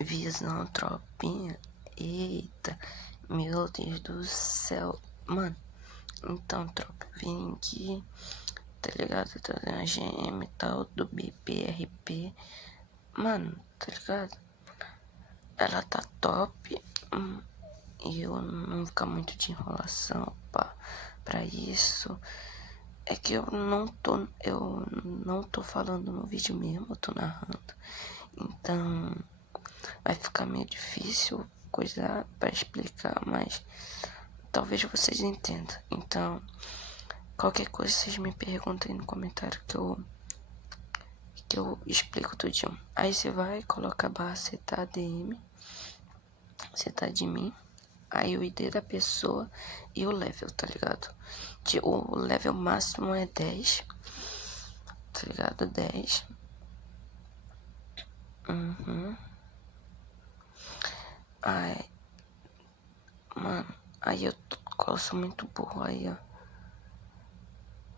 Visão, tropinha. Eita, meu Deus do céu. Mano, então, tropa, vim aqui, tá ligado? Tá dando a GM e tal, do BPRP. Mano, tá ligado? Ela tá top. E eu não vou ficar muito de enrolação pra isso. É que eu não tô falando no vídeo mesmo, eu tô narrando. Então, vai ficar meio difícil coisa pra explicar, mas talvez vocês entendam. Então, qualquer coisa vocês me perguntem no comentário que eu explico tudinho. Aí você vai, coloca a barra setar ADM, setar de mim, aí o ID da pessoa e o level, tá ligado? O level máximo é 10, tá ligado? 10. Ai, mano, aí eu sou muito burro, aí ó.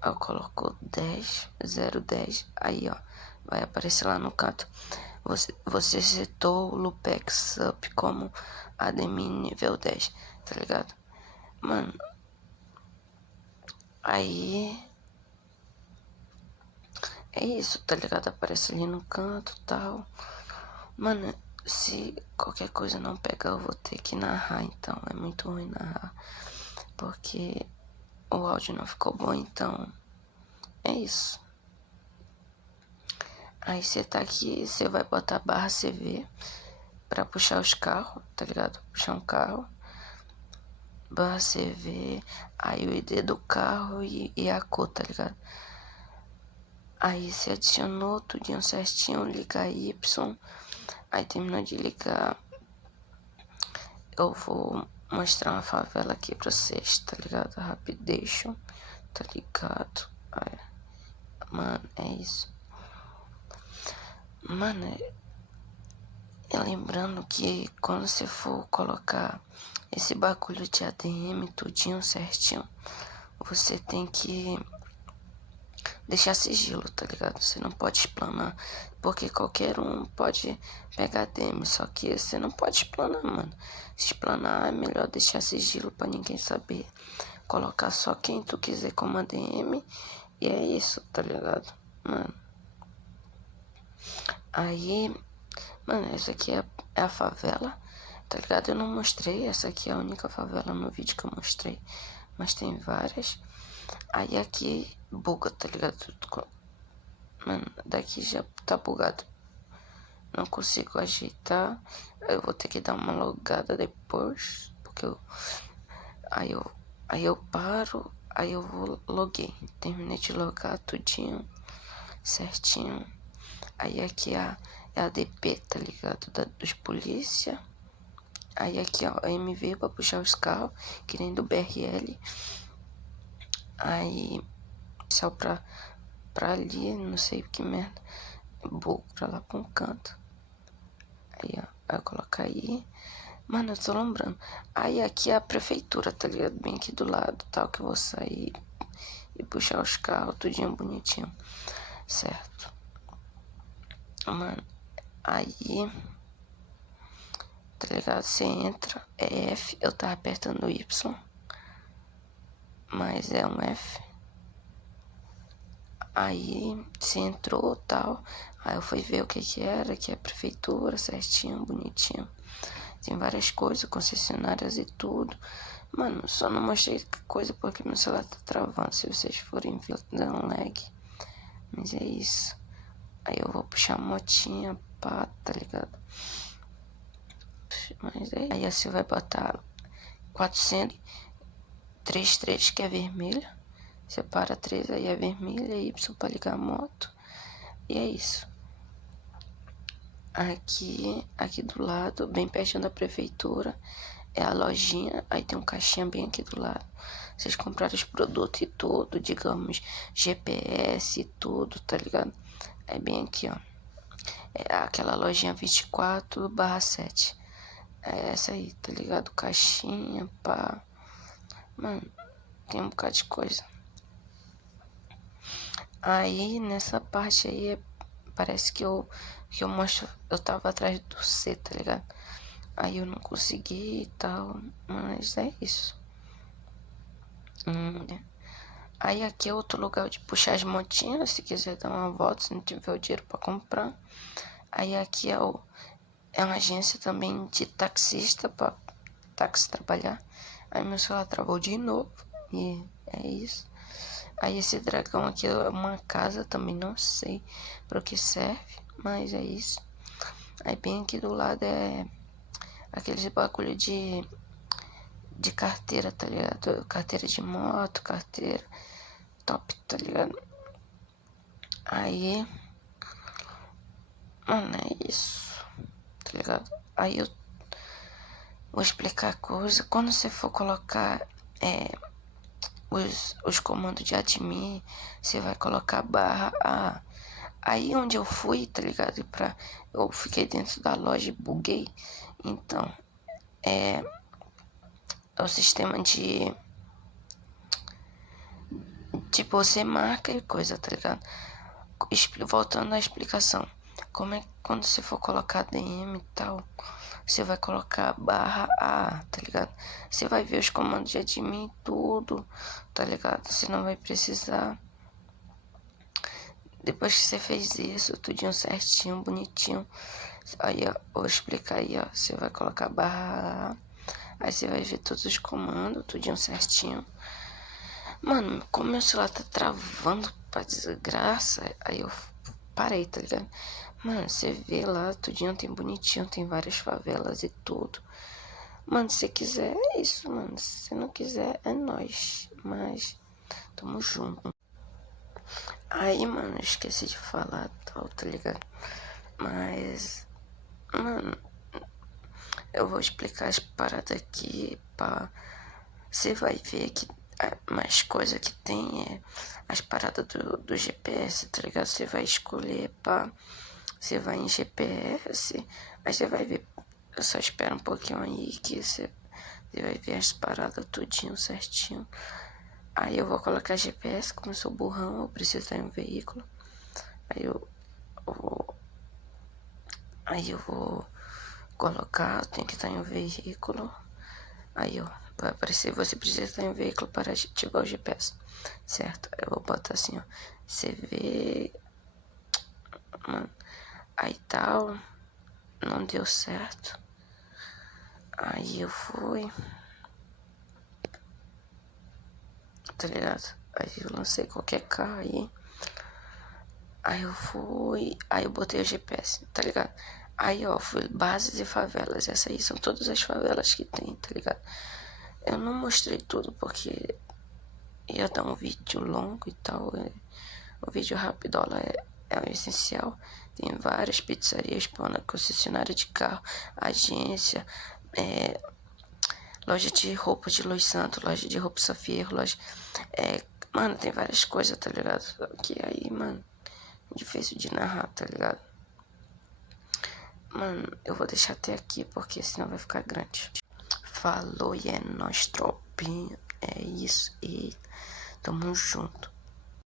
Eu coloco 10, 010, aí ó, vai aparecer lá no canto. Você setou o Lupex Up como admin nível 10, tá ligado? Mano, aí é isso, tá ligado? Aparece ali no canto e tal. Mano, se qualquer coisa não pegar, eu vou ter que narrar, então. É muito ruim narrar, porque o áudio não ficou bom, então é isso. Aí você tá aqui, você vai botar barra CV pra puxar os carros, tá ligado? Puxar um carro, barra CV, aí o ID do carro e a cor, tá ligado? Aí você adicionou tudinho certinho, liga Y, aí terminou de ligar, eu vou mostrar uma favela aqui pra vocês, tá ligado? Rapideixo, tá ligado? Aí, mano, é isso. Mano, lembrando que quando você for colocar esse bagulho de ADM tudinho certinho, você tem que deixar sigilo, tá ligado? Você não pode explanar, porque qualquer um pode pegar ADM, só que você não pode explanar, mano. Se explanar é melhor deixar sigilo pra ninguém saber. Colocar só quem tu quiser como ADM e é isso, tá ligado? Mano. Aí, mano, essa aqui é a favela, tá ligado? Eu não mostrei, essa aqui é a única favela no vídeo que eu mostrei, mas tem várias. Aí aqui buga, tá ligado? Mano, daqui já tá bugado. Não consigo ajeitar. Eu vou ter que dar uma logada depois, porque aí eu paro, aí eu vou loguei. Terminei de logar tudinho, certinho. Aí aqui é a DP, tá ligado? Dos polícia. Aí aqui ó, a MV pra puxar os carros, que nem do BRL. Aí só pra ali, não sei que merda. Bugo pra lá pra um canto. Aí ó, vai colocar aí. Mano, eu tô lembrando. Aí aqui é a prefeitura, tá ligado? Bem aqui do lado, tal, que eu vou sair e puxar os carros, tudinho bonitinho. Certo. Mano, aí, tá ligado? Você entra, é F, eu tava apertando Y, mas é um F. Aí você entrou tal, aí eu fui ver o que era, que é a prefeitura, certinho, bonitinho. Tem várias coisas, concessionárias e tudo. Mano, só não mostrei coisa porque meu celular tá travando, se vocês forem ver, tá dando lag. Mas é isso. Aí eu vou puxar a motinha, pá, tá ligado? Mas é. Aí você vai botar 433 que é vermelha. Separa 3, aí é vermelha, Y pra ligar a moto. E é isso. Aqui do lado, bem pertinho da prefeitura, é a lojinha. Aí tem um caixinha bem aqui do lado. Vocês compraram os produtos e tudo, digamos, GPS e tudo, tá ligado? É bem aqui, ó. É aquela lojinha 24/7. É essa aí, tá ligado? Caixinha, pá. Mano, tem um bocado de coisa. Aí, nessa parte aí é parece que eu mostro, eu tava atrás do C, tá ligado? Aí eu não consegui e tal, mas é isso. Aí aqui é outro lugar de puxar as motinhas, se quiser dar uma volta, se não tiver o dinheiro pra comprar. Aí aqui é uma agência também de taxista, pra táxi trabalhar. Aí meu celular travou de novo, e é isso. Aí esse dragão aqui é uma casa, também não sei para o que serve, mas é isso. Aí bem aqui do lado é aqueles bagulho de carteira, tá ligado? Carteira de moto, carteira top, tá ligado? Aí, mano, é isso, tá ligado? Aí eu vou explicar a coisa. Quando você for colocar os comandos de admin, você vai colocar barra A. Aí onde eu fui, tá ligado? Eu fiquei dentro da loja e buguei. Então, é o sistema de tipo, você marca e coisa, tá ligado? Voltando à explicação. Como é que quando você for colocar DM e tal, você vai colocar barra A, tá ligado? Você vai ver os comandos de admin e tudo, tá ligado? Você não vai precisar. Depois que você fez isso, tudinho certinho, bonitinho. Aí, ó, vou explicar aí, ó. Você vai colocar barra A. Aí você vai ver todos os comandos, tudinho certinho. Mano, como meu celular tá travando pra desgraça, aí eu parei, tá ligado? Mano, você vê lá, tudinho tem bonitinho, tem várias favelas e tudo. Mano, se você quiser, é isso, mano. Se não quiser, é nóis. Mas, tamo junto. Aí, mano, eu esqueci de falar tal, tá ligado? Mas, mano, eu vou explicar as paradas aqui, pá. Você vai ver que mais coisa que tem é as paradas do GPS, tá ligado? Você vai escolher, pá. Você vai em GPS, aí você vai ver. Eu só espero um pouquinho aí que você vai ver as paradas tudinho certinho. Aí eu vou colocar GPS, como eu sou burrão, eu preciso estar em um veículo. Aí eu vou. Aí eu vou colocar, tem que estar em um veículo. Aí ó, vai aparecer, você precisa estar em um veículo para ativar o GPS, certo? Eu vou botar assim, ó, CV, mano, aí tal, não deu certo. Aí eu fui, tá ligado? Aí eu lancei qualquer carro aí. Aí eu fui, aí eu botei o GPS, tá ligado? Aí ó, fui bases e favelas. Essas aí são todas as favelas que tem, tá ligado? Eu não mostrei tudo porque ia dar um vídeo longo e tal. O vídeo rápido é o essencial. Tem várias pizzarias, concessionária de carro, agência, loja de roupa de Luiz Santos, loja de roupa Safira, loja. Mano, tem várias coisas, tá ligado? Que aí, mano, difícil de narrar, tá ligado? Mano, eu vou deixar até aqui porque senão vai ficar grande. Falou e é nóis, tropinha. É isso e tamo junto.